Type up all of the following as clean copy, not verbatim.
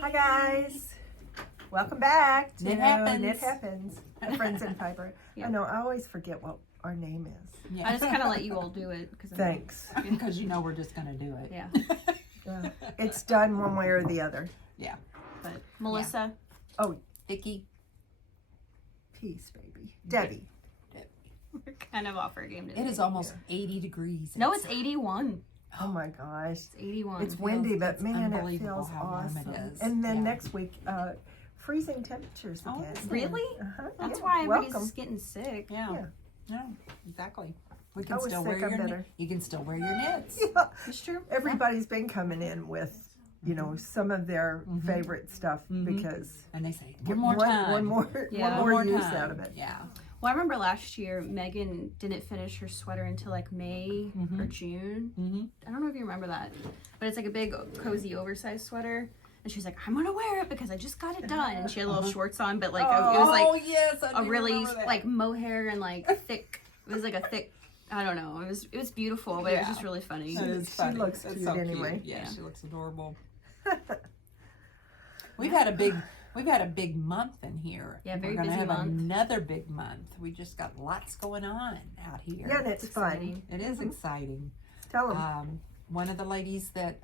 Hi guys, welcome back to Knit Happens. Knit Happens, Friends in Fiber. Yeah. I know, I always forget what our name is. Yeah. I just kind of let you all do it. Thanks. Because you know we're just going to do it. Yeah. Yeah. It's done one way or the other. Yeah. But Melissa. Oh, Vicky. peace, baby. Debbie. We're kind of off our game today. It is almost 80 degrees. No, it's 81. Oh my gosh. It's 81. It's windy, but it's man, it unbelievable feels how warm awesome. it is. And then Yeah. next week, freezing temperatures Oh, again. Really? Uh-huh. That's Yeah. why everybody's Welcome. just getting sick. Yeah. Yeah. Yeah. Exactly. We I can was still sick, wear I'm your better. You can still wear your knits. Yeah. It's true. Everybody's been coming in with, you know, some of their favorite stuff because And they say, one more time. one more Yeah. one more use time. out of it. Yeah. Well, I remember last year, Megan didn't finish her sweater until like May or June. Mm-hmm. I don't know if you remember that. But it's like a big, cozy, oversized sweater. And she's like, I'm going to wear it because I just got it done. And she had little shorts on, but like it was like yes, I a do really remember that. like mohair and like thick. It was like a thick. I don't know. It was beautiful, but it was Yeah. just really funny. That is She funny. looks That's cute so anyway. Cute. Yeah, Yeah. she looks adorable. We've had a big month in here. Yeah, very We're gonna busy have month. another big month. We just got lots going on out here. Yeah, and it's fun. exciting. It is exciting. Tell them. One of the ladies that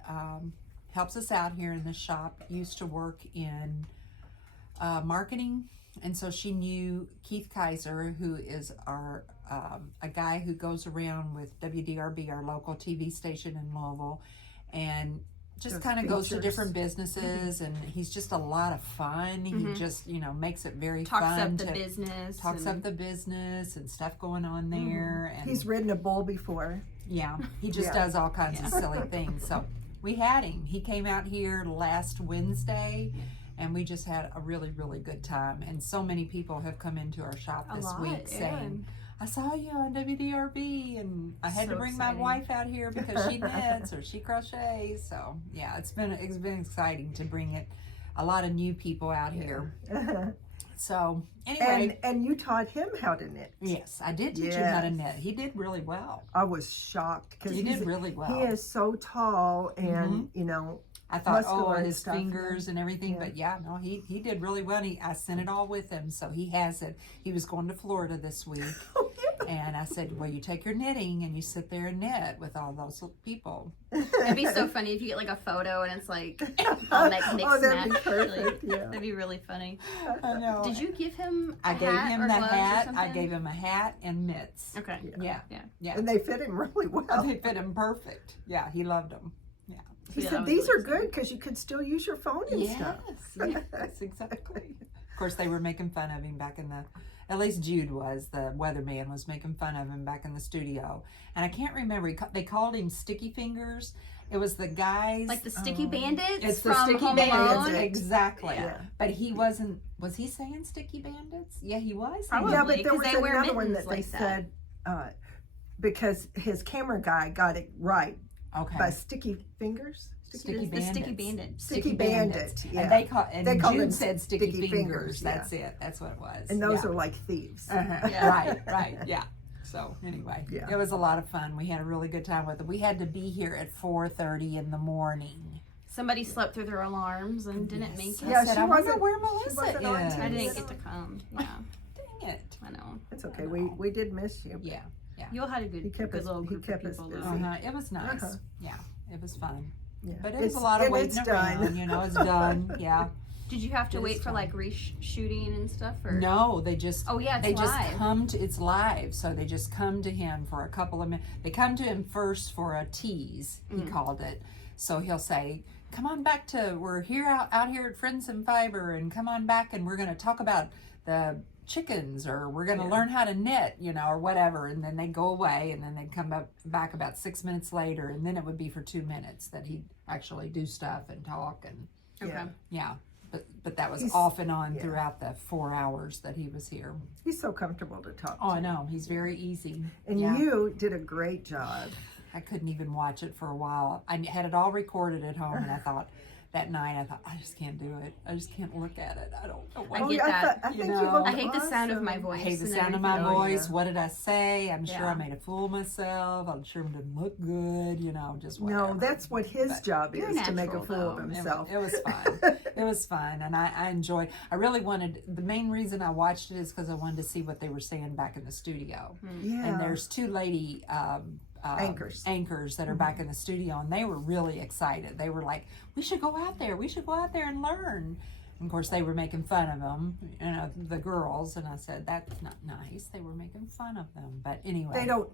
helps us out here in the shop used to work in marketing, and so she knew Keith Kaiser, who is our a guy who goes around with WDRB, our local TV station in Louisville, and just Does kind of goes to features. different businesses, and he's just a lot of fun. He just, makes it very Talks fun. up the business. Talks and up the business and stuff going on there. And He's ridden a bull before. yeah, he just Yeah. does all kinds of silly things. So we had him. He came out here last Wednesday, and we just had a really, really good time. And so many people have come into our shop A this lot, week yeah. saying, I saw you on WDRB, and I had to So bring exciting. my wife out here because she knits or she crochets. So yeah, it's been exciting to bring a lot of new people out here. So anyway, and you taught him how to knit. yes, I did teach him how to Yes. knit. He did really well. I was shocked because He did really well. he is so tall and I thought, muscular and his stuff, fingers and everything, yeah. but yeah, no, he did really well. I sent it all with him, so he has it. He was going to Florida this week, and I said, well, you take your knitting and you sit there and knit with all those people. It'd be so funny if you get like a photo and it's like all mix Oh, that'd be match. perfect, yeah. That'd be really funny. I know. Did you give him a I gave hat him or the gloves or hat. I something? gave him a hat and mitts. Okay. Yeah, Yeah. yeah. And they fit him really well. They fit him perfect. Yeah, he loved them. Yeah. He Yeah, that said, was these really are good because you could still use your phone and stuff. Yes, exactly. Of course, they were making fun of him back in at least Jude was, the weatherman was making fun of him back in the studio. And I can't remember, they called him Sticky Fingers. It was the guys. Like the sticky bandits It's the from Sticky Home Bandits. Alone. Exactly. Yeah. But he was he saying Sticky Bandits? Yeah, he was. Probably. Yeah, but there 'cause was they wear another one mittens that they like that. said, because his camera guy got it right Okay. by Sticky Fingers. Sticky The sticky Bandits. bandits. Sticky Bandits, yeah. And they called him Jude said Sticky Sticky Fingers. Fingers, yeah. That's it. That's what it was. And those Yeah. are like thieves. Uh-huh. Yeah. Right, yeah. So anyway, Yeah. it was a lot of fun. We had a really good time with it. We had to be here at 4:30 in the morning. Somebody slept through their alarms and didn't make it. Yeah, I said, she I wonder wasn't- where she Melissa wasn't on is. time. I didn't get to come. Yeah, Dang it. I know. It's okay. We did miss you. Yeah. You all had a good, He kept good us- little he group kept of us people. busy. Though. It was nice. Uh-huh. Yeah, it was fun. Yeah. But it was a lot of waiting it's around. done. It's done. Yeah. Did you have to It wait is for fun. like reshooting and stuff? Or No, they just Oh yeah, it's they live. just come to it's live, so they just come to him for a couple of minutes. They come to him first for a tease, he called it. So he'll say, "Come on back to we're here out here at Friends and Fiber, and come on back, and we're going to talk about the chickens, or we're going to learn how to knit, or whatever." And then they go away, and then they'd come back about 6 minutes later, and then it would be for 2 minutes that he'd actually do stuff and talk and Okay. yeah. But that was He's- off and on yeah. throughout the 4 hours that he was here. He's so comfortable to talk Oh, to. I know. He's very easy. And Yeah. you did a great job. I couldn't even watch it for a while. I had it all recorded at home, and I thought, that night I thought, I just can't do it. I just can't look at it. I don't know what. I get that. I think You you know. look I hate the sound of my awesome. voice. I hate the and sound of my everything. voice. What did I say? I'm sure Yeah. I made a fool of myself. I'm sure I didn't look good. You know, just whatever. No, that's what his But job you're is, to make a natural, fool of though. himself. It was fun. It was fun, and I enjoyed. I really wanted. The main reason I watched it is because I wanted to see what they were saying back in the studio. Yeah. And there's two lady anchors that are back in the studio, and they were really excited. They were like, "We should go out there. We should go out there and learn." And of course, they were making fun of them, you know, the girls. And I said, "That's not nice." They were making fun of them, but anyway, They don't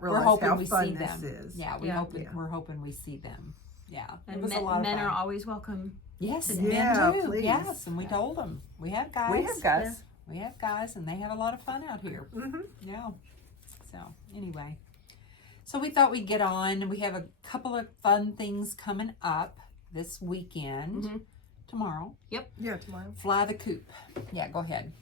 we're realize hoping how we fun see this them. is. Yeah, Yeah. we're hoping we see them. Yeah, And it was a men, lot of men fun. are always welcome. Yes, Yeah, men too. please. Yes, and we told them we have guys. We have guys. We have guys, and they have a lot of fun out here. Mm-hmm. Yeah. So anyway, so we thought we'd get on. We have a couple of fun things coming up this weekend. Mhm. Tomorrow, Yeah, tomorrow. fly the coop. Yeah, go ahead.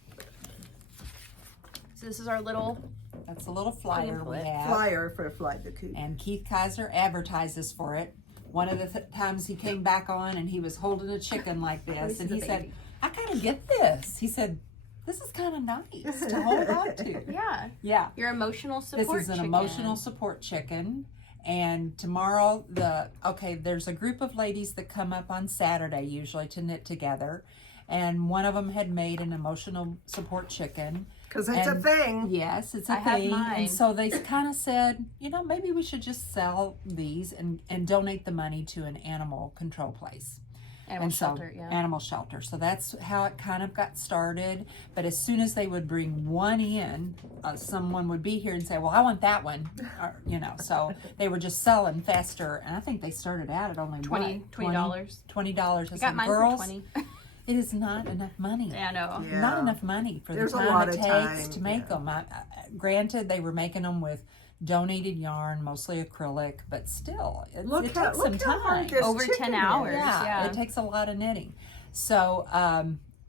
So this is our little. That's a little flyer we have. Flyer for Fly the Coop. And Keith Kaiser advertises for it. One of the times he came back on and he was holding a chicken like this, and he said, "I kind of get this." He said, "This is kind of nice to hold on to." Yeah. Yeah. Your emotional support. This is an chicken. emotional support chicken. And tomorrow, there's a group of ladies that come up on Saturday usually to knit together. And one of them had made an emotional support chicken. Because it's a And- thing. Yes, it's a I have thing. mine. And so they kind of said, maybe we should just sell these and donate the money to an animal control place. Animal And so- shelter. Yeah. Animal shelter. So that's how it kind of got started. But as soon as they would bring one in, someone would be here and say, "Well, I want that one." Or, so they were just selling faster. And I think they started out at only $20. $20. I I said, got mine girls, for 20. it is not enough money. Yeah, I know. Yeah. Not enough money for There's the a time lot it of takes time, to make yeah. them. Granted, they were making them with donated yarn, mostly acrylic, but still, it takes some how hard time. this Over 10 chicken hours. is. Yeah. It takes a lot of knitting. So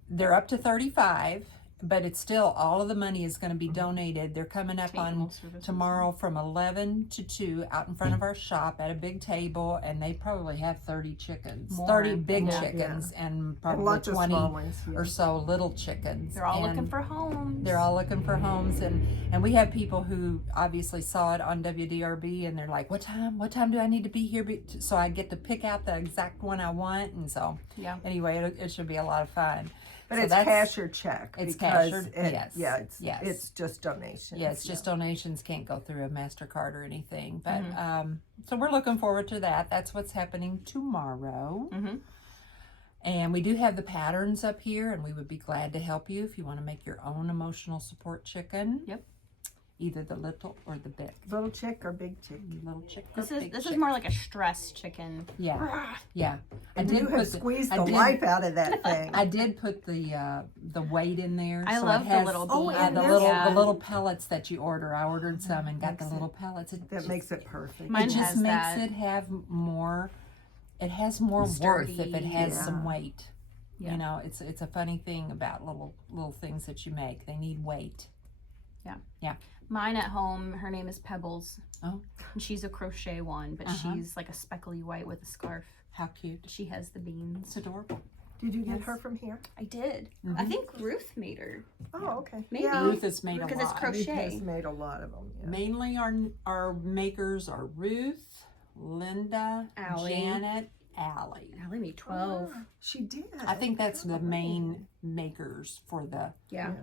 they're up to 35, but it's still, all of the money is going to be donated. They're coming up Animal on services. tomorrow from 11 to 2 out in front of our shop at a big table, and they probably have 30 chickens, More. 30 big Yeah. chickens, and And probably lots of 20 small ones. Yeah. or so little chickens. They're all And looking for homes. they're all looking for homes, and we have people who obviously saw it on WDRB, and they're like, what time do I need to be here so I get to pick out the exact one I want? And so Yeah. anyway, it should be a lot of fun. But So it's that's- cash or check. It's because cash or- it- yes, Yeah, yes. it's just donations. Yeah, it's just donations, can't go through a MasterCard or anything. But Mm-hmm. so we're looking forward to that. That's what's happening tomorrow. Mm-hmm. And we do have the patterns up here, and we would be glad to help you if you want to make your own emotional support chicken. Yep. Either the little or the big. Little chick or big chick. Little chick. or This is big this chick. is more like a stress chicken. Yeah, yeah. And you have squeezed the I did- life out of that thing. I did put the weight in there. I so love it the has, little Oh, beans. and the there's- little Yeah. the little pellets that you order. I ordered some and got the Makes little it- pellets. It That just, makes it perfect. Mine it just has makes that. it have more. It has more Sturdy, worth if it has yeah. some weight. Yeah. You know, it's a funny thing about little things that you make. They need weight. Mine at home, her name is Pebbles. Oh. And she's a crochet one, but Uh-huh. she's like a speckly white with a scarf. How cute! She has the beans. It's adorable. Did you get Yes. her from here? I did. Mhm. I think Ruth made her. Oh, okay. Maybe. Yeah, Ruth has made a Because lot. it's crochet. Ruth has made a lot of them. Yeah. Mainly our makers are Ruth, Linda, Allie. Janet, Allie. Allie made 12. Ah, she did. I think that's the Oh. main makers for the Yeah.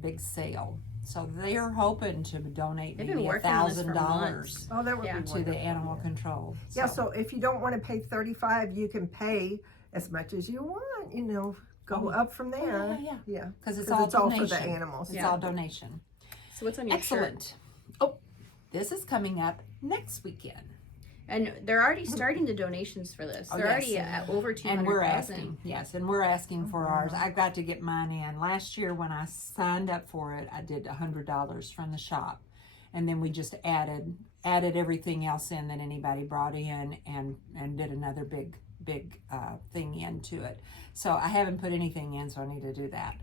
big sale. So they're hoping to donate They've been maybe working on this for $1,000 Oh, that would Yeah. be to wonderful. the animal control. Yeah, so if you don't want to pay 35, you can pay as much as you want, go Oh, up from there. yeah. Yeah. Because it's 'Cause all it's all donation. for the animals. It's Yeah. all donation. So what's on your shirt? Excellent. Oh, this is coming up next weekend. And they're already starting the donations for this. Oh, They're yes. already at over 200,000. And we're asking, yes, and we're asking for ours. I've got to get mine in. Last year when I signed up for it, I did $100 from the shop. And then we just added everything else in that anybody brought in and did another big thing into it. So I haven't put anything in, so I need to do that.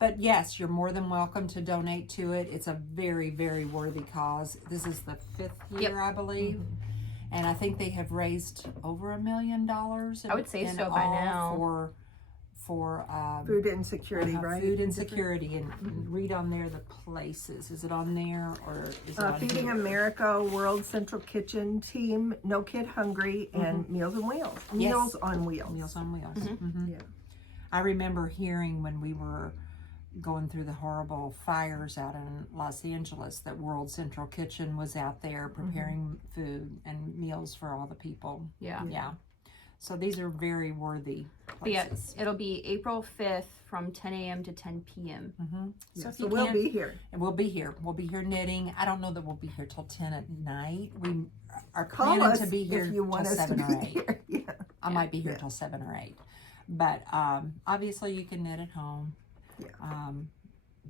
But yes, you're more than welcome to donate to it. It's a very, very worthy cause. This is the 5th year, I believe. And I think they have raised over $1 million. I would say in so by all now. For Food insecurity, right? food insecurity, and read on there the places. Is it on there or is it on Feeding here? America, World Central Kitchen Team, No Kid Hungry, and Meals on Wheels. Meals on Wheels. Meals on Wheels. Yeah. I remember hearing when we were going through the horrible fires out in Los Angeles that World Central Kitchen was out there preparing food and meals for all the people. Yeah. Yeah. So these are very worthy But yeah, places. it'll be April 5th from 10 a.m. to 10 p.m. Yeah, if so you we'll can- be here. And we'll be here. We'll be here knitting. I don't know that we'll be here till 10 at night. We are Call planning us to be here if you want till us to 7 or be 8. here. Yeah. I might be here till 7 or 8. But obviously you can knit at home. Yeah.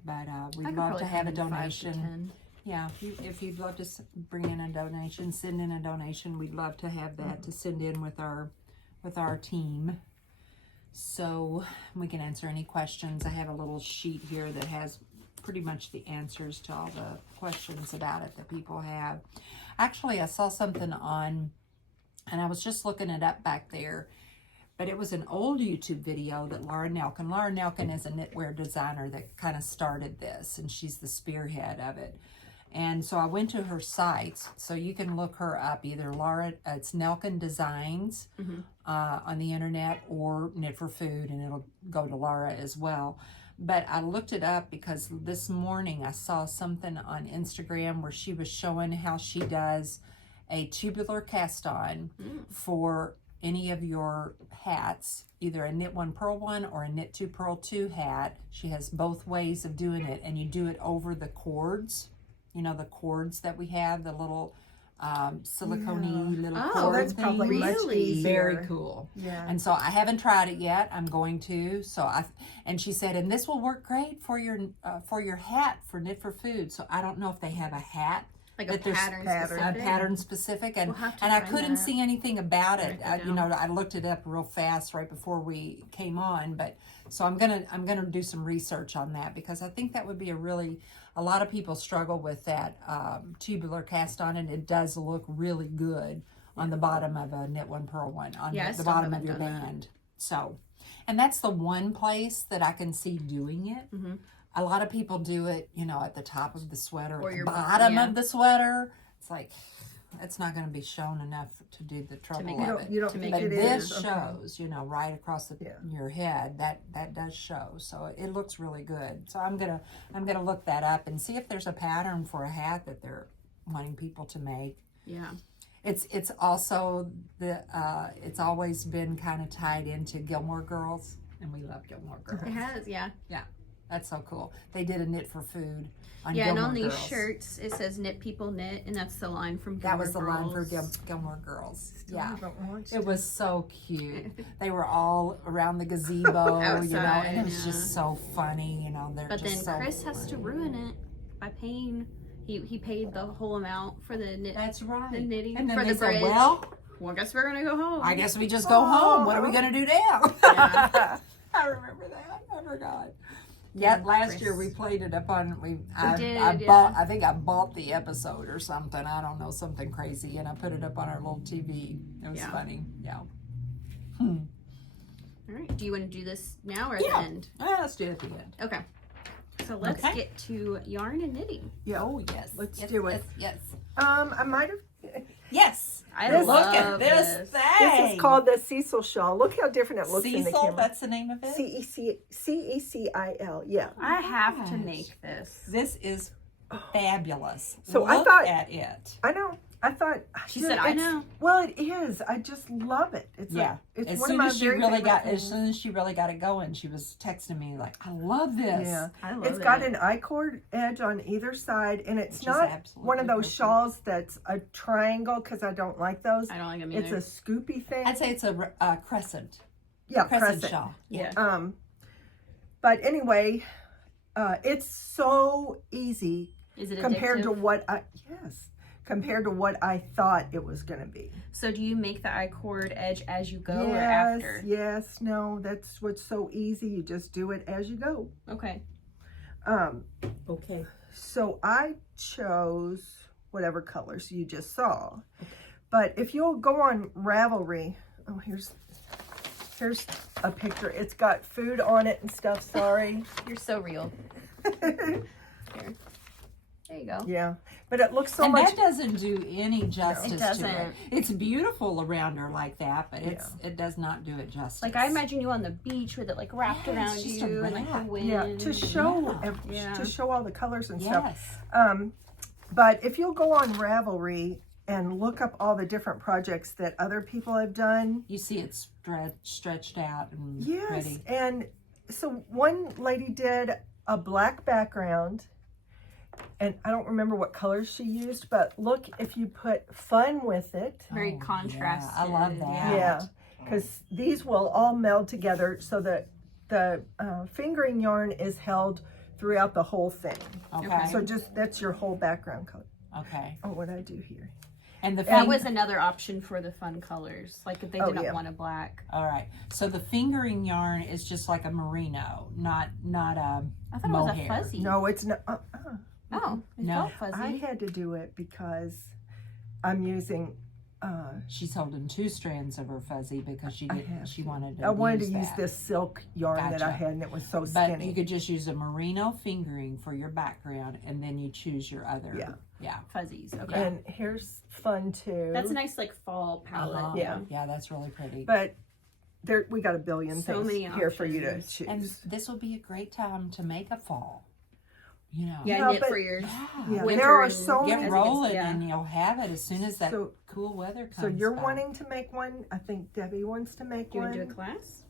But I we'd could love probably to have a come in 5 to donation. 10. Yeah, if you'd love to bring in a donation, send in a donation. We'd love to have that to send in with our team. So we can answer any questions. I have a little sheet here that has pretty much the answers to all the questions about it that people have. Actually, I saw something on, and I was just looking it up back there, but it was an old YouTube video that Laura Nelkin is a knitwear designer that kind of started this, and she's the spearhead of it. And so I went to her site, so you can look her up, either it's Nelkin Designs on the internet, or Knit for Food, and it'll go to Laura as well. But I looked it up because this morning I saw something on Instagram where she was showing how she does a tubular cast on for any of your hats, either a knit one purl one or a knit two purl two hat. She has both ways of doing it, and you do it over the cords. You know, the cords that we have, the little silicone-y little Oh, cord That's probably things. much Really? easier. Very cool. Yeah. And so I haven't tried it yet. I'm going to. And she said, and this will work great for your hat for Knit for Food. So I don't know if they have a hat Like a that there's pattern pattern. specific. pattern specific, and We'll have to I find couldn't that. see anything about it. Write that You know, I looked it up real fast right before we came on, but so I'm gonna do some research on that, because I think that would be a lot of people struggle with that tubular cast on, and it does look really good on the bottom of a knit one purl one, on Yeah, I the still bottom of haven't your done that. band. So, and that's the one place that I can see doing it. A lot of people do it, you know, at the top of the sweater, Or at the your bottom yeah. of the sweater. It's like, it's not going to be shown enough to do the trouble make of it- it. You don't to think make But it this is? Okay. shows, you know, right across Yeah. your head. That does show. So it looks really good. So I'm gonna look that up and see if there's a pattern for a hat that they're wanting people to make. Yeah. It's also it's always been kind of tied into Gilmore Girls, and we love Gilmore Girls. It has, yeah. That's so cool. They did a Knit for Food on Yeah, Gilmore and on these Girls. shirts, it says knit people knit, and that's the line from That Gilmore was the line for Girls. Gilmore Girls. Still Yeah. haven't watched It was so cute. They were all around the gazebo, you know, and it was Outside, just so funny, you know. They're But then just so Chris has to ruin it by paying. He paid the whole amount for the knit, That's right. the knitting And then for they the said, bridge. well, Well, I guess we're gonna go home. I guess we just go home. What are we going to do now? Yeah. I remember that. I forgot. Yeah, last Chris. year we played it up on, I did, I think I bought the episode or something. I don't know, something crazy. And I put it up on our little TV. It was Yeah. funny. Yeah. All right. Do you want to do this now or at Yeah. the end? Let's do it at the end. Okay. So let's Okay. get to yarn and knitting. Yeah. Oh, yes. Let's Yes, do it. Yes. I might have. Yes. I This- Look at love this thing. This is called the Cecil shawl. Look how different it looks in the Cecil, camera. that's the name of it? Cecil. Yeah. I have to Gosh. make this. This is fabulous. So I Look thought- at it. I know. I thought She dude, said, "I it's- know." Well, it is. I just love it. It's Yeah. it's As one soon of my as she very really favorite got, things. as soon as she really got it going, she was texting me like, "I love this." Yeah. I love It's it. got an I-cord edge on either side, and it's Which is not absolutely one of those perfect. shawls that's a triangle because I don't like those. I don't like them It's either. a scoopy thing. I'd say it's a crescent. Yeah, Crescent shawl. Yeah. But anyway, it's so easy Is it compared to addictive? what I thought it was going to be. So do you make the I-cord edge as you go or Yes, after? yes, no, that's what's so easy. You just do it as you go. Okay. Okay. So I chose whatever colors you just saw. But if you'll go on Ravelry, oh, here's a picture. It's got food on it and stuff. Sorry. You're so real. Here. There you go. Yeah, but it looks so and much. that doesn't do any justice It to doesn't. it. It's beautiful around her like that, but it does not do it justice. Like I imagine you on the beach with it like wrapped Yeah, around it's just a you and like the wrap. wind. Yeah, to show Yeah. to show all the colors and stuff. Yes. But if you'll go on Ravelry and look up all the different projects that other people have done, You see it stretched out and yes, pretty. and so one lady did a black background, and I don't remember what colors she used, but look, if you put fun with it, Very Oh, contrasted. yeah, I love that. yeah, because these will all meld together so that the fingering yarn is held throughout the whole thing. Okay. So just that's your whole background color. Okay. Oh, what I do here? And the That fing- was another option for the fun colors. Like if they Oh, didn't yeah. want a black. all right. So the fingering yarn is just like a merino, not a I thought it was a mohair. fuzzy. No, it's not. Oh, it No. felt fuzzy. I had to do it because I'm using. She's holding 2 strands of her fuzzy because she wanted to. I wanted to use that. this silk yarn that I Gotcha. had, and it was so But skinny. you could just use a merino fingering for your background, and then you choose your other. Yeah. Fuzzies. Okay. And here's fun too. That's a nice like fall palette. Uh-huh. Yeah. Yeah, that's really pretty. But there, we got a billion So things many here for you to options. choose. And this will be a great time to make a fall. You know. Yeah, Yeah, knit but- for your Yeah, winter. there are and so as Get it gets- rolling, yeah. and you'll have it as soon as that So- cool weather comes. So you're back. wanting to make one. I think Debbie wants to make Do you one. want to do a class?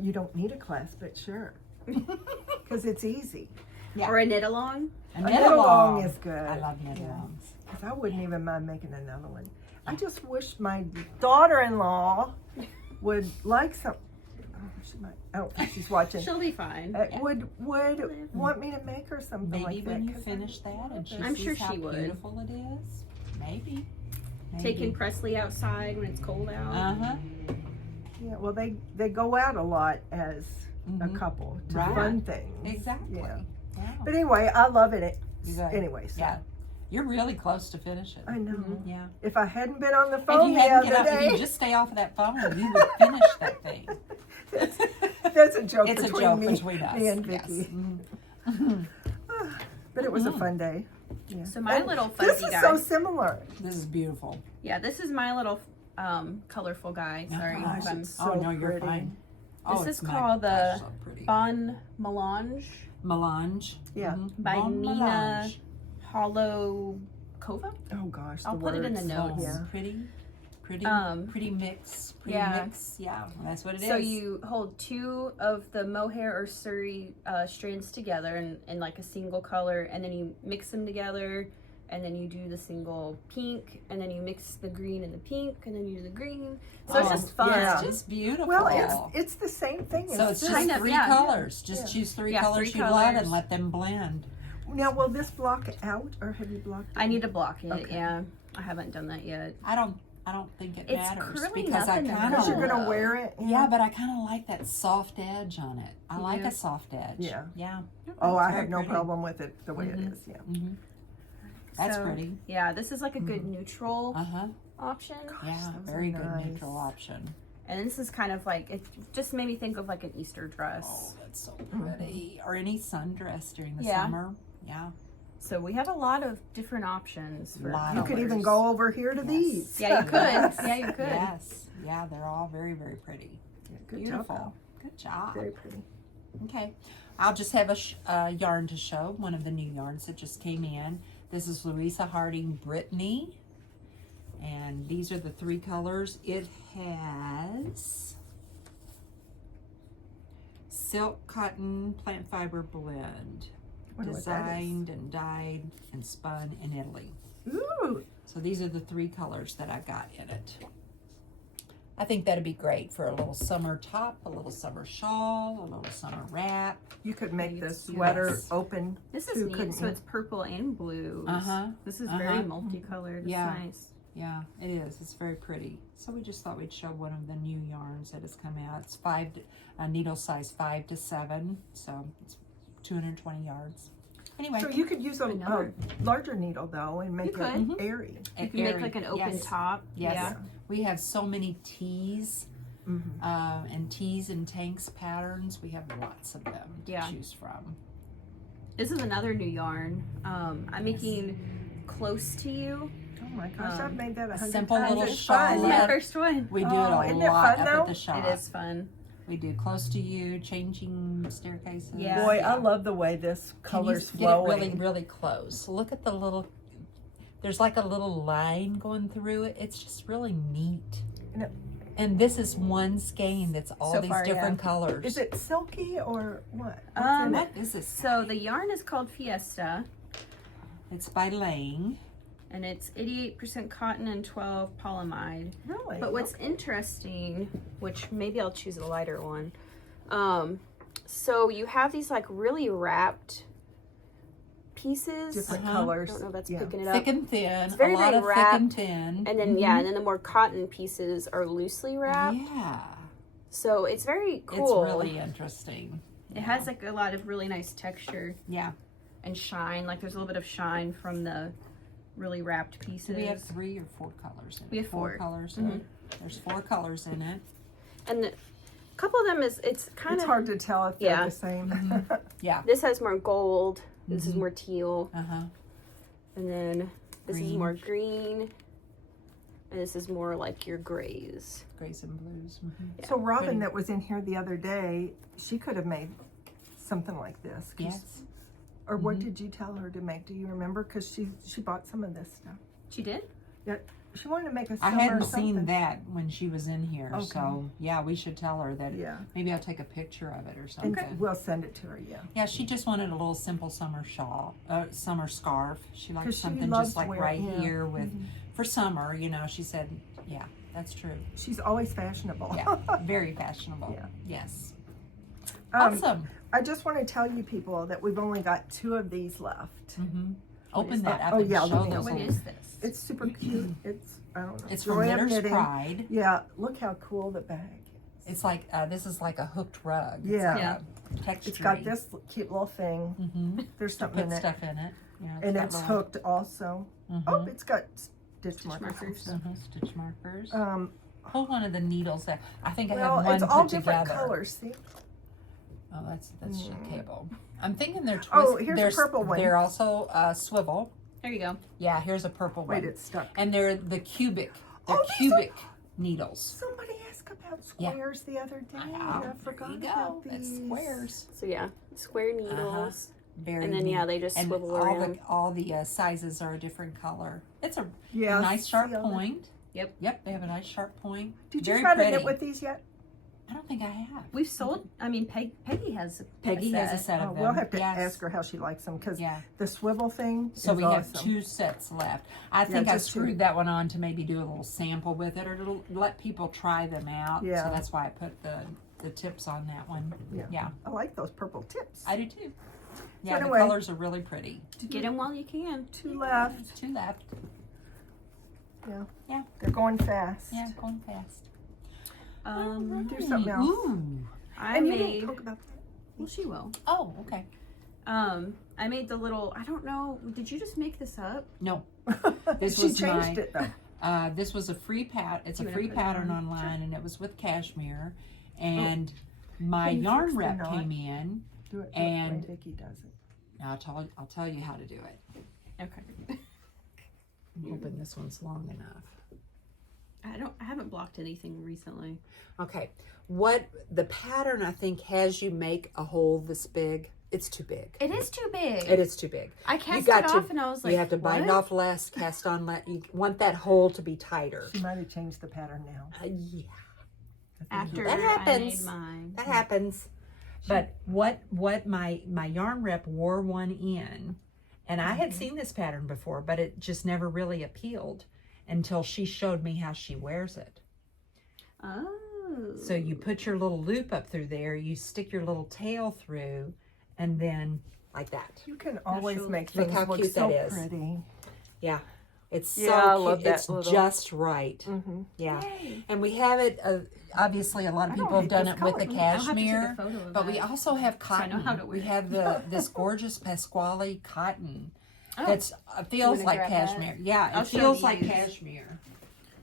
You don't need a class, but sure, because it's easy. Yeah. Or a knit along? A A knit knit along along is good. I love knit Yeah. alongs. 'Cause I wouldn't even mind making another one. I just wish my daughter-in-law would like some. Oh, she might. I don't think she's watching. She'll be fine. Would want me to make her something Maybe like that. when you 'cause finish that and she I'm sees sure how she would. beautiful it is. Maybe. Taking Presley outside when it's cold out. Uh-huh. Yeah, well, they go out a lot as a Mhm. couple to Right. fun things. Exactly. Yeah. Yeah. But anyway, I love it. You got- Anyway, so Yeah. You're really close to finishing. I know. Yeah. If I hadn't been on the If phone you the hadn't other get up, if you day, just stay off of that phone, you would finish that thing. that's a joke It's a between joke me, between us. me and Yes. Vicky. Mhm. But it was a fun day. Yeah. So my And little this fuzzy is guy. so similar. This is beautiful. Yeah, this is my little colorful guy. Sorry. Uh-huh. if I'm- It's Oh so no, you're pretty. fine. This is it's called gosh, the so pretty. Bon Melange Melange. Yeah. Mhm. by Bon Nina Melange. Holokova. Oh gosh, I'll the put it in words. the notes. Yeah. Pretty mix. Pretty yeah. mix. Yeah, that's what it is. So you hold 2 of the mohair or suri strands together in like a single color, and then you mix them together, and then you do the single pink, and then you mix the green and the pink, and then you do the green. So it's Oh, just fun. yeah. It's just beautiful. Well, it's the same thing. so it's just kind of, 3 yeah. colors. Just Yeah. choose 3 Yeah, colors 3 you love colors. and let them blend. Now, will this block out, or have you blocked it? I need to block it. Okay. Yeah, I haven't done that yet. I don't think it It's matters curly because I enough in the kind Because of you're gonna wear it. Yeah, but I kind of like that soft edge on it. I like Yeah. a soft edge. Yeah. Yeah. Oh, I It's have very no pretty. problem with it the way it Mhm. is. Yeah. Mm-hmm. That's So, pretty. Yeah, this is like a good neutral Uh huh. option. Yeah, those very are good nice. neutral option. And this is kind of like, it just made me think of like an Easter Oh, dress. that's so pretty. Or any sundress during the Yeah. summer. Yeah. So we have a lot of different options for Lot You of could even colors. go over here to Yes. these. Yeah, you could. Yeah, you could. Yes. Yeah, they're all very, very pretty. Yeah, good Beautiful. job. Good job. Very pretty. Okay. I'll just have a yarn to show, one of the new yarns that just came in. This is Louisa Harding Brittany. And these are the 3 colors. It has silk, cotton, plant fiber blend. Wonder what that is. Designed and dyed and spun in Italy. Ooh, So these are the 3 colors that I got in it. I think that'd be great for a little summer top, a little summer shawl, a little summer wrap. you could make Yeah, the it's sweater yes. open. This is too, neat. couldn't So you? it's purple and blues. Uh-huh. This is very Uh-huh. multicolored. It's Yeah. nice. Yeah, it is. It's very pretty. So we just thought we'd show one of the new yarns that has come out. It's needle size 5 to 7, so it's 220 yards. Anyway, So you could use a Another. larger needle though and make You it could. airy. You can make like an open yes. top. Yes. Yeah. We have so many tees Mm-hmm. and tees and tanks patterns. We have lots of them to Yeah. choose from. This is another new yarn. I'm making Close to You. Oh my gosh, I've made that 100 simple times. little It's shawl. fun. This is Yeah. my first one. We do Oh, it isn't a it lot fun, up though? at the shop. It is fun. We do Close to You, changing staircases. Yeah. Boy, I love the way this Can you color's get flowing. it really, really close? Look at the little. There's like a little line going through it. It's just really neat. And this is one skein that's all So these far, different colors. Is it silky or what? What's in What it? is this? So the yarn is called Fiesta, It's by Lang. and it's 88% cotton and 12 polyamide. Really? But what's interesting, which maybe I'll choose a lighter one. So you have these like really wrapped pieces. Different Uh-huh. I colors. don't know if that's Yeah. picking it up. Thick and thin. It's very, a lot very of wrapped. thick and thin. And then yeah, and then the more cotton pieces are loosely wrapped. Yeah. So it's very cool. It's really interesting. It has like a lot of really nice texture Yeah. and shine. Like there's a little bit of shine from the really wrapped pieces. We have 3 or 4 colors in it. We have four. colors in it. There's 4 colors in it. And a couple of them it's kind It's of hard to tell if they're Yeah. the same. Yeah. This has more gold. This is more teal, Uh-huh. and then this is Green. more green, and this is more like your grays. Grays and blues. Mm-hmm. So Robin Pretty. that was in here the other day, she could have made something like this. 'Cause- Yes. Or what did you tell her to make? Do you remember? Because she bought some of this stuff. She did? Yeah, she wanted to make a I summer hadn't something. seen that when she was in here, Okay. so yeah, we should tell her that. Yeah. Maybe I'll take a picture of it or And something. we'll send it to her, yeah. Yeah, she just wanted a little simple summer shawl, summer scarf. She 'Cause likes she something loves just like wearing- right yeah. Mm-hmm. here with for summer. You know, she said, yeah, that's true. She's always fashionable. Yeah, very fashionable. Yeah. Yes. Um, Awesome. I just want to tell you people that we've only got 2 of these left. Mm-hmm. What Open is that that? up Oh, and yeah, show let me those. What open little- is this? It's super cute. It's, I don't know. It's from Joy of Knitter's Knitting. Pride. Yeah, look how cool the bag is. It's like this is like a hooked rug. Yeah. Texture. It's got this cute little thing. Mm-hmm. There's something Put in it. stuff in it. You know, And got it's little- hooked also. Oh, it's got stitch markers. and markers. stuff. Stitch markers. Um, Pull one of the needles there. I think I well, have one it's all put different together. colors. See? Oh, that's cable. I'm thinking they're Oh, here's a purple one. They're also swivel. There you go. Yeah, here's a purple Wait, one. it's stuck. And they're the cubic. They're Oh, these are- cubic needles. Somebody asked about Yeah. squares the other day. Oh, I forgot there you about go. these. That's squares. So yeah, square needles. Very And then, neat. yeah, they just and swivel all around. all the sizes are a different color. It's a Yeah, nice sharp see all that? point. Yep. Yep, they have a nice sharp point. Did you Very try pretty. to knit with these yet? I don't think I have. We've sold. I mean, Peggy has. Peggy has a set Oh, of them. we'll have to Yes. ask her how she likes them because Yeah. the swivel thing So is we awesome. have 2 sets left. I think I just 2. screwed that one on to maybe do a little sample with it or to let people try them out. Yeah. So that's why I put the tips on that one. Yeah. Yeah. I like those purple tips. I do too. Yeah, anyway- the colors are really pretty. Get them while you can. 2 left. 2 left. Yeah. Yeah. They're going fast. Yeah, going fast. Do something else. Ooh. I And you made. didn't talk about that. Well, she will. Oh, okay. I made the little. I don't know. Did you just make this up? No. This she was changed mine. it though. This was a free It's Do a you wanna free put it pattern on? online, and it was with cashmere. And my Can you yarn fix the rep knot? came in. Do it And- the way Vicki does it. I'll tell you how to do it. Okay. I'm hoping this one's long enough. I haven't blocked anything recently. Okay, what the pattern I think has you make a hole this big. It's too big. It is too big. It is too big. I cast got it to- off and I was like, you have to bind what? off less, cast on less. You want that hole to be tighter. She might have changed the pattern now. Yeah, After That I happens. made mine. that happens. But what my yarn rep wore one in, and I had seen this pattern before, but it just never really appealed until she showed me how she wears it. Oh. So you put your little loop up through there, you stick your little tail through, and then like that. You can always she'll- make Look things how look cute so that is. pretty. Yeah. It's Yeah, I so love cute. that It's little- just right. Mm-hmm. Yeah. Yay. And we have it, obviously a lot of I don't people have hate done this it with the color. I'll have to take a cashmere. photo of But we that. also have So I cotton. know how to wear We it. have this gorgeous Pasquale cotton. Oh. That's feels wanna like grab that? cashmere. Yeah, I'll it show feels like these. cashmere.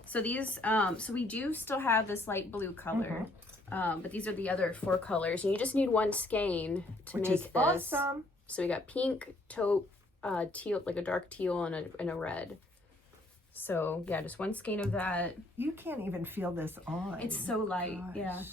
So these, so we do still have this light blue color, but these are the other 4 colors, and you just need one skein to Which make is this. awesome. So we got pink, taupe, teal, like a dark teal, and a red. So yeah, just one skein of that. You can't even feel this on. It's so light, yeah. Gosh.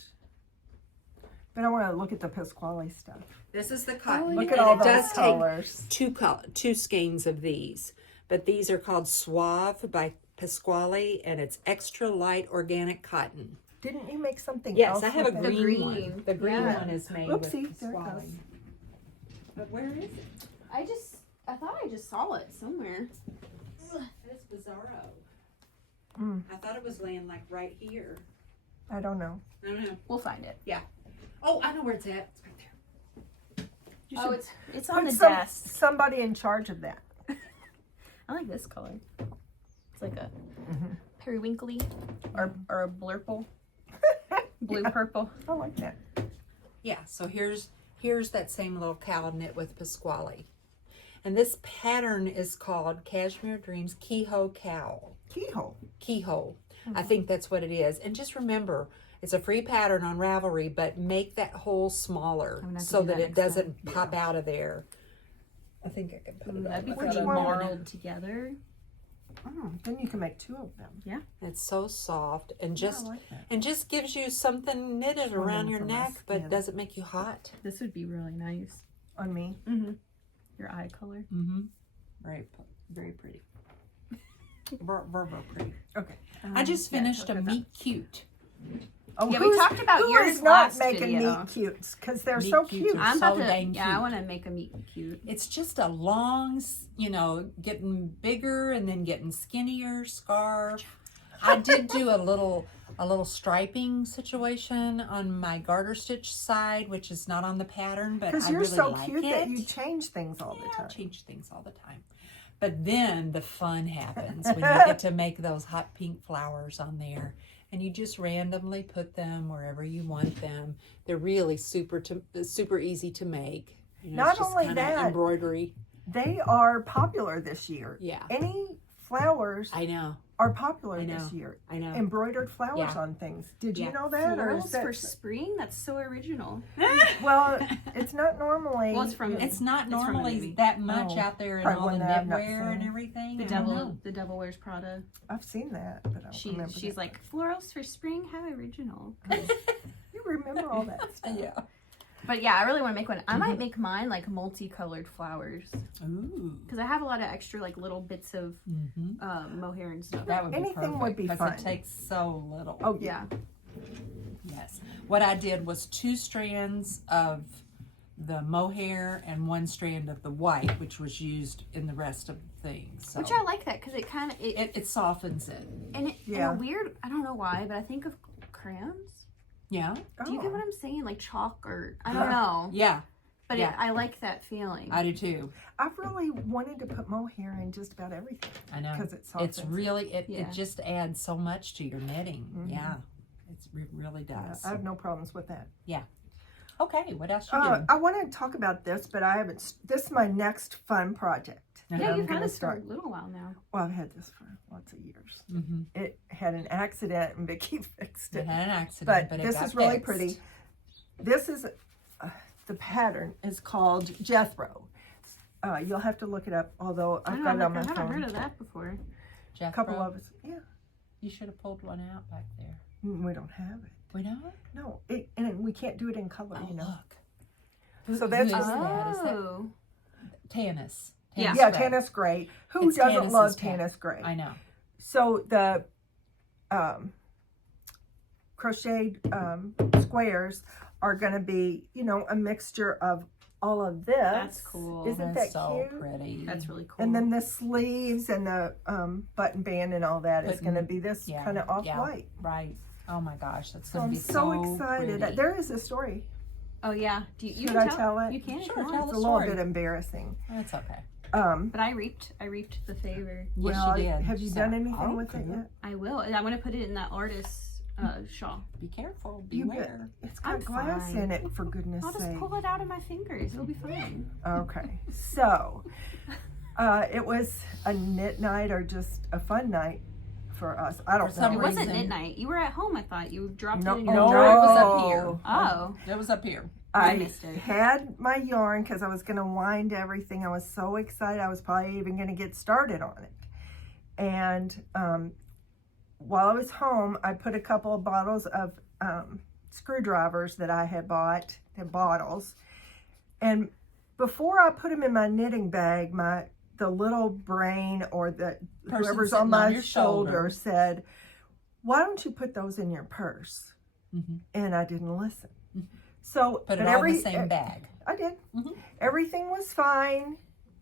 But I want to look at the Pasquale stuff. This is the cotton. Look and at all it those does colors. take two skeins of these. But these are called Suave by Pasquale, and it's extra light organic cotton. Didn't you make something Yes, else? I have a with it? green, green. one. The green Yeah. one is made Oopsie, with there it Pasquale. goes. But where is it? I thought I just saw it somewhere. It's bizarro. Mm. I thought it was laying like right here. I don't know. I don't know. We'll find it. Oh, I know where it's at. It's right there. You Oh, should it's on the put desk. somebody in charge of that. I like this color. It's like a periwinkly or a blurple. Blue purple. I like that. Yeah, so here's that same little cowl knit with Pasquale. And this pattern is called Cashmere Dreams Keyhole Cowl. Keyhole. Keyhole. I think that's what it is. And just remember, it's a free pattern on Ravelry, but make that hole smaller I'm gonna have to so do that that it next doesn't pop out of there. I think I can put it That'd be on. pretty one? marled together. Then you can make 2 of them. It's so soft and Yeah, just I like that. and just gives you something knitted One around of your them for my neck, but skin. doesn't make you hot. This would be really nice. On me. Mm-hmm. Your eye color. Mm-hmm. Very pretty. Very pretty. Okay. I just finished a look at meet cute. Oh, Yeah, we talked about who yours is not last making video. meat cutes because they're Meat so cutes cute. are I'm so about to. dang Yeah, I cute. want to make a meet cute. It's just a long, getting bigger and then getting skinnier scarf. I did do a little striping situation on my garter stitch side, which is not on the pattern, but Because I you're really so like cute it. that you change things all the I time. change things all the time. But then the fun happens when you get to make those hot pink flowers on there. And you just randomly put them wherever you want them. They're really super easy to make. You know, Not it's just only kinda that, embroidery. They are popular this year. Yeah, Any flowers I know. are popular I know. this year. I know. Embroidered flowers Yeah. on things. Did you Yeah. know that? Or is Florals that for spring? That's so original. well, it's not normally. Well, it's from It's not It's from a normally movie. that much Oh, out there in probably all the one that I've not knitwear and seen. everything. the I don't devil. know. The Devil Wears Prada. I've seen that, but I don't remember. She's that. like florals for spring. How original. You remember all that stuff. Yeah. But yeah, I really want to make one. I might make mine like multicolored flowers Ooh. because I have a lot of extra like little bits of Mm-hmm. mohair and stuff. That would be Anything perfect would be because fun. it takes so little. Oh yeah. Yeah. Yes. What I did was 2 strands of the mohair and 1 strand of the white, which was used in the rest of the things. So Which I like that because it kind of it softens it. and it in Yeah. a weird. I don't know why, but I think of crayons. Yeah. Do you get Oh. what I'm saying? Like chalk or I don't know. Yeah. But Yeah. I like that feeling. I do too. I've really wanted to put mohair in just about everything I know. because it's It's really Yeah. it just adds so much to your knitting. Mhm. Yeah. It really does. I have no problems with that. Okay. What else you doing? I want to talk about this, but I haven't. This is my next fun project. Uh-huh. yeah, I'm you've had gonna this for a start. little while now. Well, I've had this for lots of years. Mm-hmm. It had an accident and Vicky fixed It it. had an accident, But but it this got is really fixed. pretty. This is the pattern is called Jethro. You'll have to look it up. Although I've got it on my I haven't phone. heard of that before. A Jethro, couple of us. Yeah, you should have pulled one out back there. we don't have it. We don't? No, and we can't do it in color. Oh, you know. look. So Who that's- is that? Is that Oh. Tanis? Yeah. Yeah, Gray. Tanis Gray. Who It's doesn't Tanis's love pen. Tanis Gray? I know. So the crocheted squares are going to be, a mixture of all of this. That's cool. Isn't That's that so cute? pretty. That's really cool. And then the sleeves and the button band and all that is Putting- going to be this yeah, kind of off-white. right. Oh my gosh, that's So going I'm to be so excited. pretty. There is a story. oh yeah. Do you Should can I tell it? You can. if Sure, you want. tell It's the a little story. bit embarrassing. That's okay. But I reaped the favor. Yes, well, she did. have you So, done anything with okay. it yet? I will. And I'm gonna put it in that artist shawl. Be careful. You Beware. It's got I'm glass fine. in it, for goodness I'll just sake. pull it out of my fingers. It'll be fine. Okay, so it was a knit night or just a fun night for us. I don't For some know. It wasn't reason- knit night. You were at home. I thought you dropped No, it in your No, drawer. it was up here. Oh. It was up here. I I missed it. had my yarn because I was going to wind everything. I was so excited. I was probably even going to get started on it. And while I was home, I put a couple of bottles of screwdrivers that I had bought, the bottles. And before I put them in my knitting bag, the little brain or the Person whoever's sitting on my on your shoulder. said, "Why don't you put those in your purse?" Mm-hmm. And I didn't listen. So, Put it but all in the same bag. I did. Mhm. Everything was fine.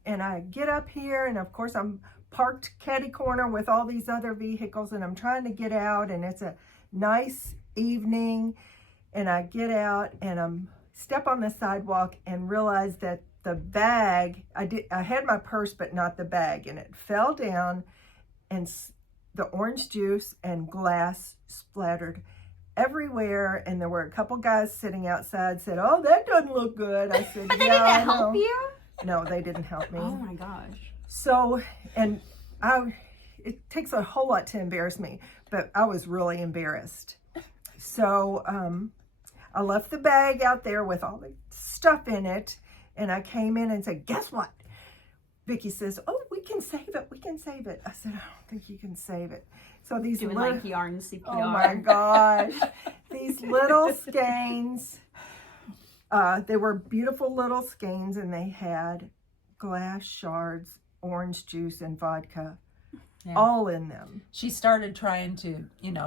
And I get up here, and of course, I'm parked catty corner with all these other vehicles, and I'm trying to get out, and it's a nice evening. And I get out, and I'm step on the sidewalk and realize that the bag, I had my purse, but not the bag, and it fell down, and the orange juice and glass splattered everywhere. And there were a couple guys sitting outside said, "Oh, that doesn't look good." I said, But they "Yeah, I didn't help know." you? No, they didn't help me. Oh my gosh. So, and it takes a whole lot to embarrass me, but I was really embarrassed. So, I left the bag out there with all the stuff in it, and I came in and said, "Guess what?" Vicky says, "Oh, we can save it. We can save it." I said, "I don't think you can save it." So these Doing little, like yarn CPR. oh my gosh, these little skeins. They were beautiful little skeins, and they had glass shards, orange juice, and vodka all in them. She started trying to,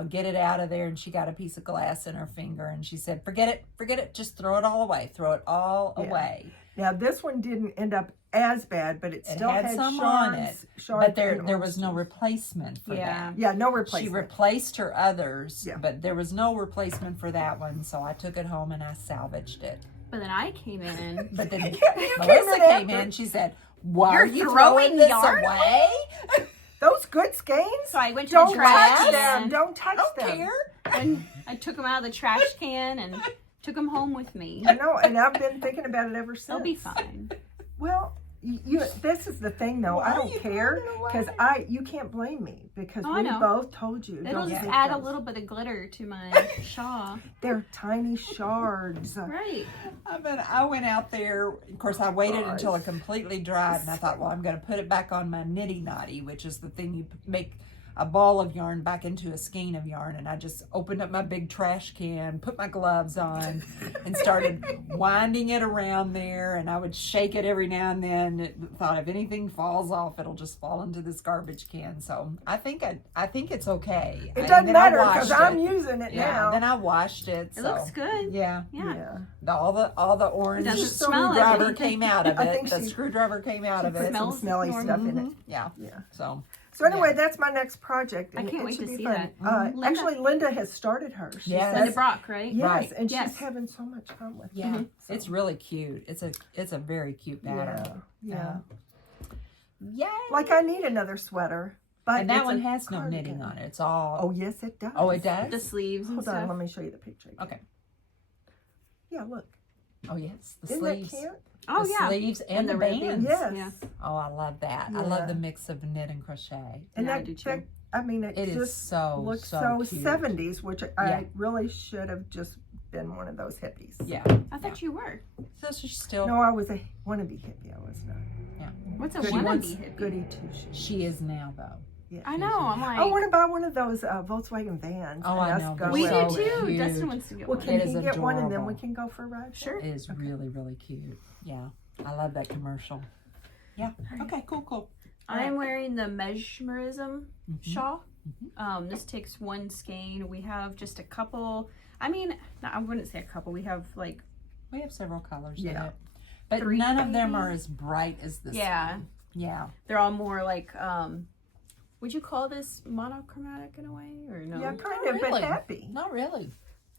get it out of there, and she got a piece of glass in her finger, and she said, forget it, just throw it all away. Throw it all away. Now, this one didn't end up as bad, but it still had had some shards, on it, shards But there and was no replacement for that. Yeah, no She replacement. replaced her others, Yeah. but there was no replacement for that one, so I took it home and I salvaged it. But then I came in. But then You Melissa came after. in, she said, "Why You're are you throwing throwing this yarn away? Those good skeins? So I went to Don't the trash touch them. can. Don't touch I don't them. care." And I took them out of the trash can and took them home with me. I know, and I've been thinking about it ever since. They'll be fine. Well, this is the thing, though. Why I are don't you care throwing it because away? you can't blame me because Oh, I we know. both told you. It'll don't just take add a those. little bit of glitter to my shawl. They're tiny shards. Right. I went out there. Of course, I waited Gosh. until it completely dried, and I thought, well, I'm going to put it back on my nitty knotty, which is the thing you make a ball of yarn back into a skein of yarn. And I just opened up my big trash can, put my gloves on, and started winding it around there. And I would shake it every now and then. Thought if anything falls off, it'll just fall into this garbage can. So I think it's okay. It doesn't then I matter because washed I'm it. using it Yeah, now. then I washed it. It looks good. Yeah. Yeah. All the orange Doesn't smell like screwdriver anything. came out of I it. think The she- screwdriver came out of Put it. some Smells smelly normal. stuff in it. Yeah. Yeah. So So anyway, that's my next project. I and can't it wait should to be see fun. that. Linda- Actually, Linda has started hers. She Yes. says- Linda Brock, right? Yes, Right. and Yes. she's having so much fun with it. yeah, So, it's really cute. It's a very cute pattern. yeah. Yay! Like I need another sweater, but And that it's one a has no cardigan. knitting on it. It's all. Oh yes, it does. Oh, it does. The sleeves and Hold on, stuff. let me show you the picture. Again. Okay. Yeah, look. Oh yes, the Isn't sleeves. that cute? Oh, the yeah. sleeves and the ribbons. bands. Yes. Yeah. Oh, I love that. I Yeah. love the mix of knit and crochet. And Yeah, I that, do too. that, I mean, it It is just so looks so so cute. 70s, which Yeah. I really should have just been one of those hippies. Yeah. I thought you were. So she's still. No, I was a wannabe hippie. I was not. What's a Goody wannabe wants- hippie? Goody two shoes. She is now though. Yeah. I know. I'm like, I want to buy one of those Volkswagen vans. Oh, and I us know, go they're we with do so it. too. cute. Dustin wants to get Well, one. can It he is get one and then adorable. we can go for a ride? Sure. It is really, really cute. Yeah. I love that commercial. Yeah. Okay, cool. I am wearing the mesmerism Mhm. shawl. This takes one skein. We have just a couple. I mean, no, I wouldn't say a couple. We have like, We have several colors in Yeah. it. But 3 none of them maybe? are as bright as this Yeah. one. Yeah. they're all more like, would you call this monochromatic in a way or no? Yeah, kind Not of, but really. happy. Not really.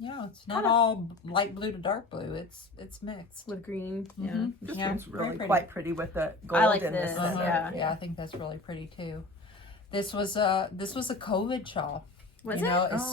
Yeah, it's not all light blue to dark blue. It's mixed. with green. Mhm. This Yeah, one's very really pretty. quite pretty with the gold I like in the this, center. yeah. I think that's really pretty too. This was a COVID shawl. Was you know, it? as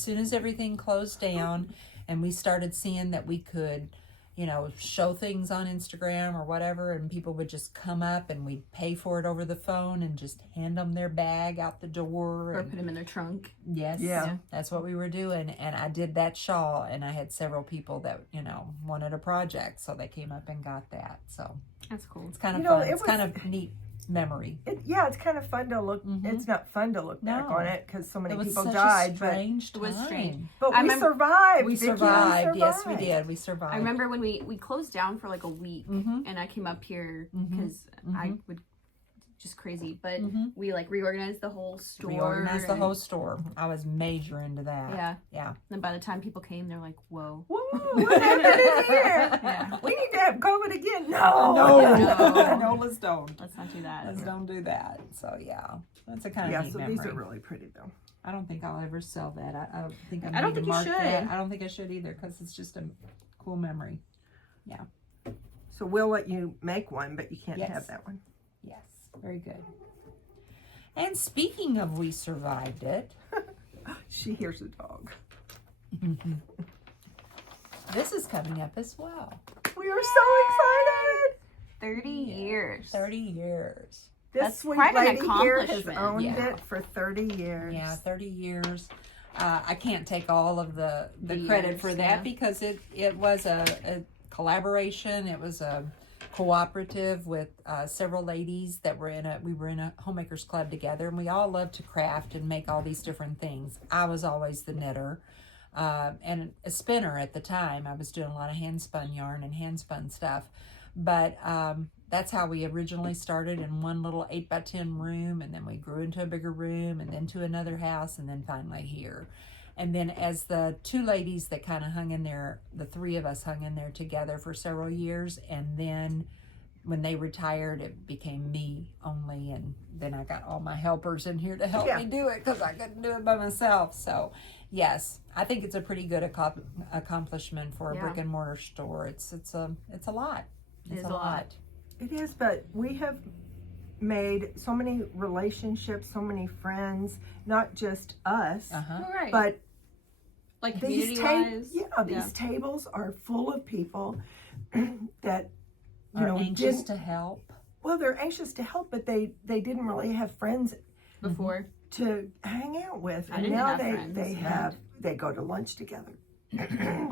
soon as everything closed down, and we started seeing that we could, you know, show things on Instagram or whatever, and people would just come up and we'd pay for it over the phone and just hand them their bag out the door. Or And, put them in their trunk. yes, Yeah. that's what we were doing. And I did that shawl, and I had several people that, you know, wanted a project, so they came up and got that. So That's cool. it's kind of You know, fun. it It's kind was- of neat memory. It's kind of fun to look. Mhm. It's not fun to look back No. on it because so many It was people such died. a strange It was time. strange. But I we remember- survived. We Vicky, survived. Yes, we did. We survived. I remember when we closed down for like a week, Mhm. and I came up here Mhm. because I Mhm. would just crazy. But Mhm. we like reorganized the whole store. Reorganized the and- whole store. I was major into that. Yeah. Yeah. And by the time people came, they're like, "Whoa." Whoa, what happened in here? Yeah. We need to have COVID again. No. No. No, let's don't. Let's not do that. Let's don't do that. So yeah, that's a kind of Yeah, neat so memory. these are really pretty though. I don't think I'll ever sell that. I don't think I don't think you mark should. that. I don't think I should either because it's just a cool memory. So we'll let you make one, but you can't Yes. have that one. Yes, very good. And speaking of we survived it, She hears a dog. this is coming up as well. We are so excited. 30 years. 30 years. This That's sweet quite an lady here has accomplishment. owned Yeah. it for 30 years. Yeah, 30 years. I can't take all of the The credit years, for that yeah. because it was a collaboration. It was a cooperative with several ladies that were we were in a homemakers club together, and we all loved to craft and make all these different things. I was always the knitter and a spinner at the time. I was doing a lot of hand spun yarn and hand spun stuff, but that's how we originally started, in one little 8x10 room, and then we grew into a bigger room, and then to another house, and then finally here. And then as the two ladies that kind of hung in there, the three of us hung in there together for several years, and then when they retired, it became me only, and then I got all my helpers in here to help Yeah. me do it because I couldn't do it by myself. So yes, I think it's a pretty good accomplishment for a Yeah. brick and mortar store. It's a lot. It is a lot. It is, but we have made so many relationships, so many friends, not just us, Uh-huh. All right. but like these community wise. these tables are full of people that Are know anxious didn't, to help. well, they're anxious to help, but they didn't really have friends Before. to hang out with, I and didn't now have they friends. they Right. have they go to lunch together.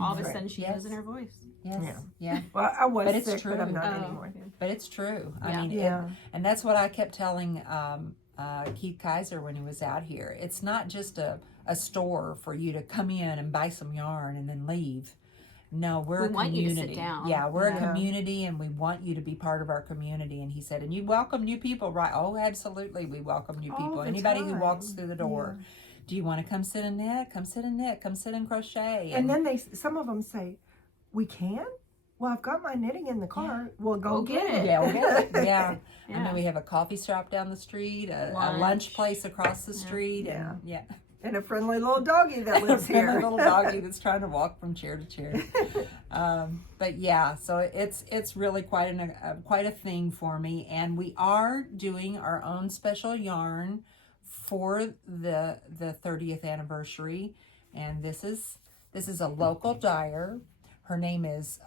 All of a Right. sudden, she Yes. has in her voice. Yes. Yeah. Well, I was But it's sick, but I'm true. not Oh, anymore. okay. But it's true. I Yeah. mean, Yeah. and that's what I kept telling Keith Kaiser when he was out here. It's not just a store for you to come in and buy some yarn and then leave. No, we're We a want you to community. sit down. Yeah, we're Yeah. a community, and we want you to be part of our community. And he said, and you welcome new people, right? Oh, absolutely, we welcome new All people. the Anybody who time. walks through the door. Yeah. Do you want to come sit and knit? Come sit and knit. Come sit and crochet. And then some of them say, "We can." Well, I've got my knitting in the car. Well, go get it. Yeah, we'll get it. Yeah. I Yeah. mean, we have a coffee shop down the street, a lunch Lunch. place across the Yeah. street, Yeah. and yeah, And a friendly little doggy that lives and a here. little doggy that's trying to walk from chair to chair. But yeah, so it's really quite a thing for me, and we are doing our own special yarn for the 30th anniversary, and this is a local dyer. Her name is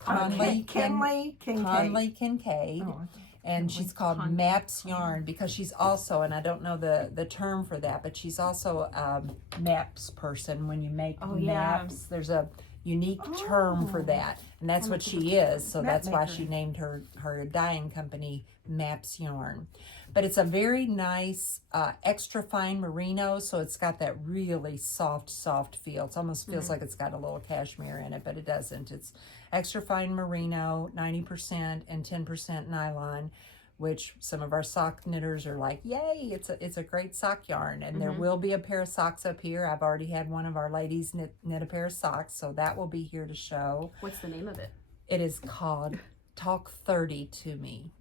Conley Kincaid. Oh, And she's called Conley. Maps Yarn because she's also, and I don't know the term for that, but she's also a maps person. When you make Oh, yeah. maps, there's a unique term for that, and that's what she is. So Map that's why maker. she named her dyeing company Maps Yarn. But it's a very nice extra fine merino, so it's got that really soft feel. It almost feels like it's got a little cashmere in it, but it doesn't. It's extra fine merino, 90% and 10% nylon, which some of our sock knitters are like, yay, it's a great sock yarn. And there will be a pair of socks up here. I've already had one of our ladies knit a pair of socks, so that will be here to show. What's the name of it? It is called Talk 30 to Me.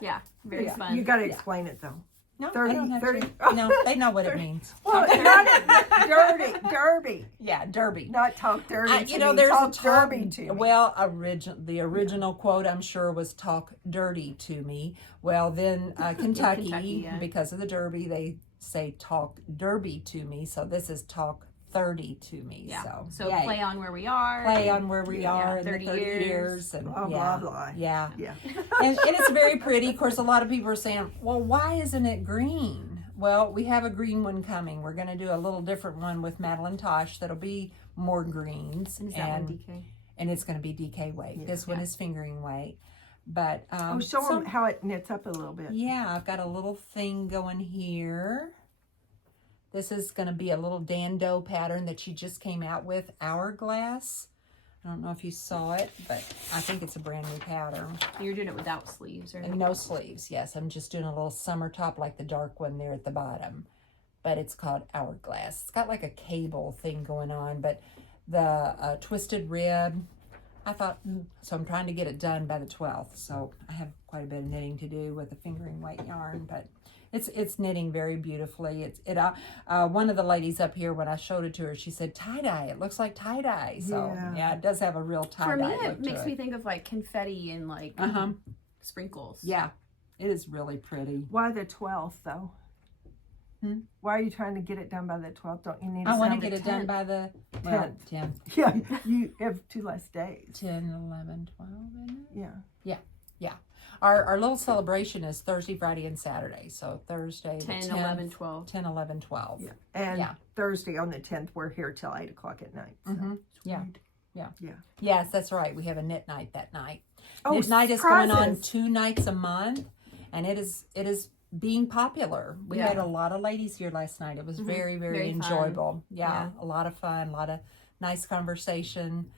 Yeah, very Yeah. fun. You got to explain it though. No, 30, I don't have 30. to. No, they know what it means. Well, not derby. Yeah, derby. Not talk dirty to You know, me. there's Talk a talk, derby to me. well, the original quote, I'm sure, was "talk dirty to me." Well, then Kentucky, Kentucky, yeah. because of the derby, they say "talk derby to me." So this is "talk 30 to me." Yeah. So So play on where we are. play on where we Yeah, are in 30 the 30 years. years and Blah, yeah, blah, blah. yeah. Yeah. And it's very pretty. Of course, a lot of people are saying, "Well, why isn't it green?" Well, we have a green one coming. We're going to do a little different one with Madeline Tosh that'll be more greens. Is that one DK? And it's going to be DK weight. Yeah. This one is fingering weight. But Show them how it knits up a little bit. yeah, I've got a little thing going here. This is going to be a little Dando pattern that she just came out with, Hourglass. I don't know if you saw it, but I think it's a brand new pattern. You're doing it without sleeves, right? And no sleeves, yes. I'm just doing a little summer top like the dark one there at the bottom. But it's called Hourglass. It's got like a cable thing going on, but the twisted rib, I thought, so I'm trying to get it done by the 12th. So I have quite a bit of knitting to do with the fingering weight yarn, but it's knitting very beautifully. One of the ladies up here, when I showed it to her, she said tie-dye. It looks like tie-dye. So yeah, it does have a real tie-dye For me, look it to makes me think of like confetti and like sprinkles. Yeah, it is really pretty. Why the 12th, though? Why are you trying to get it done by the 12th? Don't you need to I want to sound get the it done 10th? by the 10th. 10th. Yeah, you have 2 less days. 10, 11, 12, isn't it? Yeah. Yeah. Our little celebration is Thursday, Friday, and Saturday. So Thursday, 10, the 10th, 11, 12. 10, 11, 12. Yeah. And Yeah. Thursday on the 10th, we're here till 8 o'clock at night. So. Mhm. Yeah. Sweet. Yeah. Yeah. Yes, that's right. We have a knit night that night. Oh, Knit night is going on surprises. 2 nights a month, and it is being popular. We Yeah. had a lot of ladies here last night. It was very, very, Very fun. enjoyable. Yeah, a lot of fun, a lot of nice conversation.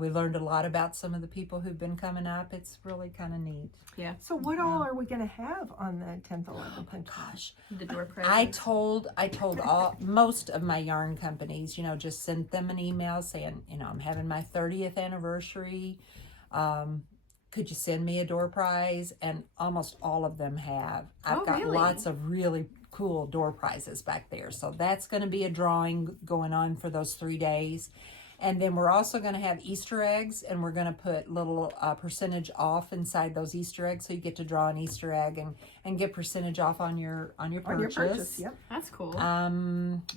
We learned a lot about some of the people who've been coming up. It's really kind of neat. Yeah. So what all are we going to have on the 10th, 11th, and 12th? Gosh, The door prize. I told most of my yarn companies, just sent them an email saying, I'm having my 30th anniversary. Could you send me a door prize? And almost all of them have. I've got really? lots of really cool door prizes back there. So that's going to be a drawing going on for those 3 days. And then we're also going to have Easter eggs, and we're going to put little percentage off inside those Easter eggs, so you get to draw an Easter egg and get percentage off on your purchase. On your purchase, yep. That's cool.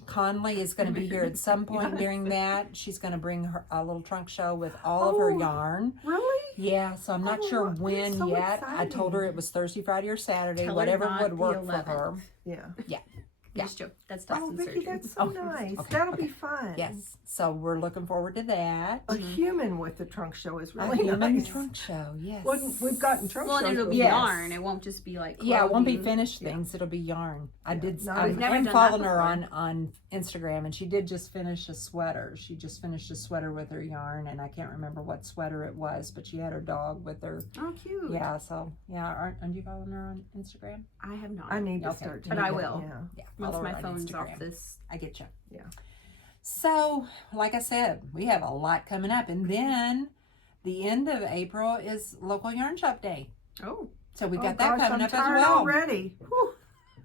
Conley is going to be here at some point during that. She's going to bring a little trunk show with all of her yarn. Really? Yeah, so I'm not sure that's when so yet. I told her it was Thursday, Friday, or Saturday, Tell her whatever not would the work for 11th. her. Yeah. Yeah. Just joke. That's Oh, Dustin's Vicki, surgery. that's so Oh, nice. okay, That'll okay. be fun. Yes, so we're looking forward to that. A human with the trunk show is A really human nice. trunk show, yes. Well, we've gotten trunk Well, shows. and it'll be Yes. yarn. It won't just be like Yeah, it won't be clothing. finished things. It'll be yarn. I did. No, I'm we've never done that following her before. on Instagram, and she did just finish a sweater. She just finished a sweater with her yarn, and I can't remember what sweater it was, but she had her dog with her. Oh, cute. Yeah. So yeah, aren't you following her on Instagram? I have not. I need to Okay. start. But doing I that, will. Yeah. Yeah. Once follow her my on phone's Instagram. off this. I get you. Yeah. So, like I said, we have a lot coming up, and then the end of April is local yarn shop day. Oh. So we Oh, got that gosh, coming I'm up as tired well. already. Whew.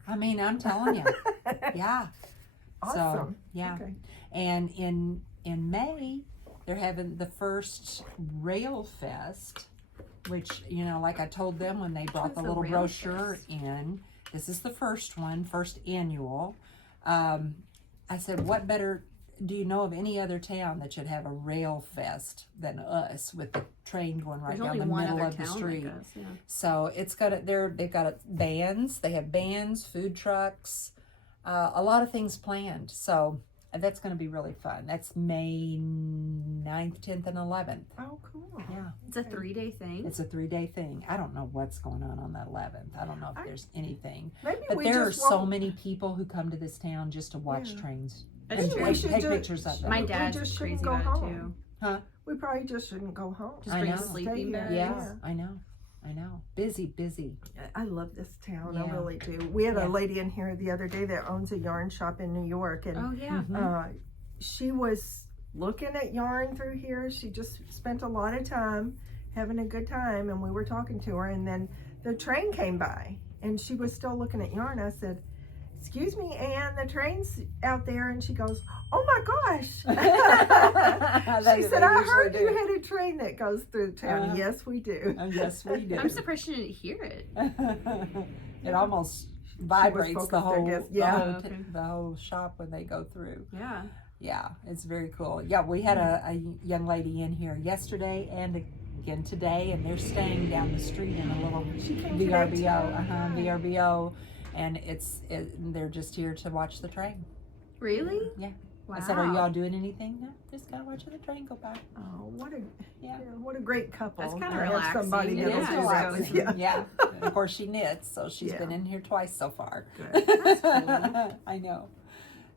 I mean, I'm telling you. Yeah. So, Awesome. yeah. Okay. And in May, they're having the first Rail Fest, which, like I told them when they brought What's the a little Rail brochure Fest? in. This is the first one, first annual. I said, what better, do you know of any other town that should have a Rail Fest than us, with the train going right There's down only the one middle other of the town street? like us. Yeah. So they've got bands. They have bands, food trucks, a lot of things planned. So that's going to be really fun. That's May 9th, 10th, and 11th. Oh, cool. Yeah, It's a 3-day thing. it's a 3-day thing. I don't know what's going on the 11th. I don't know if there's anything. Maybe But we there are just so won't- many people who come to this town just to watch Yeah. trains That's and, true. and should take do- pictures of them. My We dad's just crazy shouldn't go about it home. too. We probably just shouldn't go home. Just I bring a know. sleeping Stay bag. here. Yes, I know. Busy. I love this town. I Yeah. really do. We had Yeah. a lady in here the other day that owns a yarn shop in New York, and Oh yeah. she was looking at yarn through here. She just spent a lot of time having a good time, and we were talking to her, and then the train came by, and she was still looking at yarn. I said, "Excuse me, Ann, the train's out there." And she goes, "Oh my gosh." She said, "I heard you had a train that goes through town." Yes, we do. Yes, we do. I'm surprised she didn't hear it. It almost vibrates focused, the I whole, guess. Yeah. the whole shop when they go through. Yeah. Yeah, it's very cool. Yeah, we had a young lady in here yesterday and again today, and they're staying down the street in a little She came today, VRBO, VRBO, and they're just here to watch the train. Really? Yeah. Wow. I said, "Are y'all doing anything?" No, just kind of watching the train go by. Oh, Yeah. what a great couple. That's kinda to have relaxing. somebody It that'll is do that. relaxing. Yeah. Yeah. And of course, she knits, so she's Yeah. been in here twice so far. Good. That's cool. I know.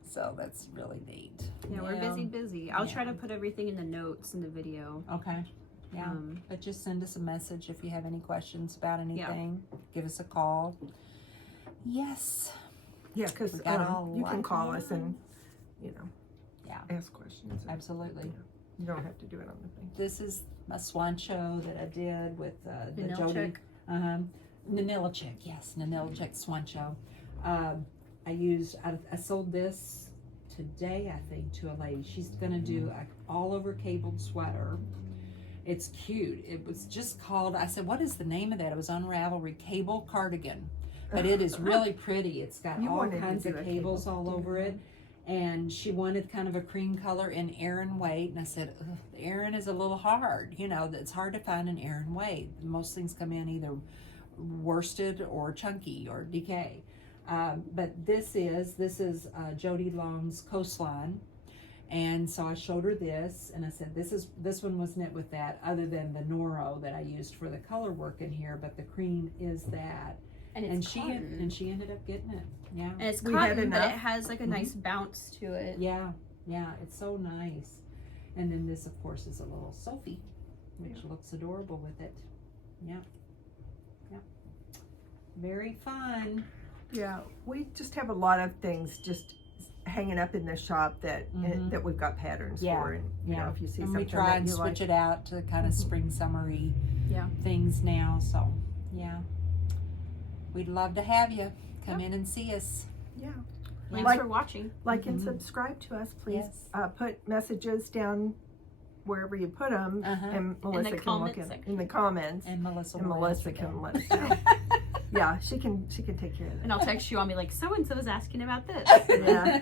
So that's really neat. Yeah, we're busy. I'll try to put everything in the notes in the video. Okay. Yeah. But just send us a message if you have any questions about anything. Give us a call. Yes. Yeah, because We got all you can call like- us and, Yeah. ask questions. Absolutely. You don't have to do it on the thing. This is my swan show that I did with the Jody. Nanilchik. Nanilchik, yes, Nanilchik swan show. I sold this today, I think, to a lady. She's gonna do a all over cabled sweater. It's cute. It was just called, I said, "What is the name of that?" It was Unravelry Cable Cardigan. But it is really pretty. It's got You all wanted to kinds do of a cables cable. all over it. And she wanted kind of a cream color in Aran weight. And I said, "Ugh, the Aran is a little hard. It's hard to find an Aran weight. Most things come in either worsted or chunky or decay. But this is Jody Long's Coastline. And so I showed her this, and I said, this one was knit with that, other than the Noro that I used for the color work in here, but the cream is that. And it's cotton. And she ended up getting it. Yeah. And it's We had cotton, but enough. it has like a nice bounce to it. Yeah, it's so nice. And then this, of course, is a little Sophie, which looks adorable with it. Yeah. Very fun. Yeah, we just have a lot of things just hanging up in the shop that that we've got patterns for. And you know, if you see and something we try that and you switch like, it out to kind of spring summery things now. So yeah, we'd love to have you come in and see us. yeah, Thanks Like- for watching. like and subscribe to us, please. Yes. Put messages down wherever you put them, and Melissa can look comment at section. in the comments, And Melissa. and will Melissa answer can them. let us know. Yeah, she can take care of And that. I'll text you. I'll be like, so and so is asking about this. Yeah.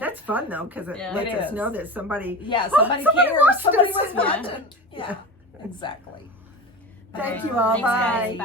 That's fun though, because it Yeah. lets It us is. know that somebody. Yeah, somebody Somebody cares. watched Somebody us. was Yeah. watching. Yeah, exactly. Thank Alright. you all. Thanks, guys. Bye. Bye.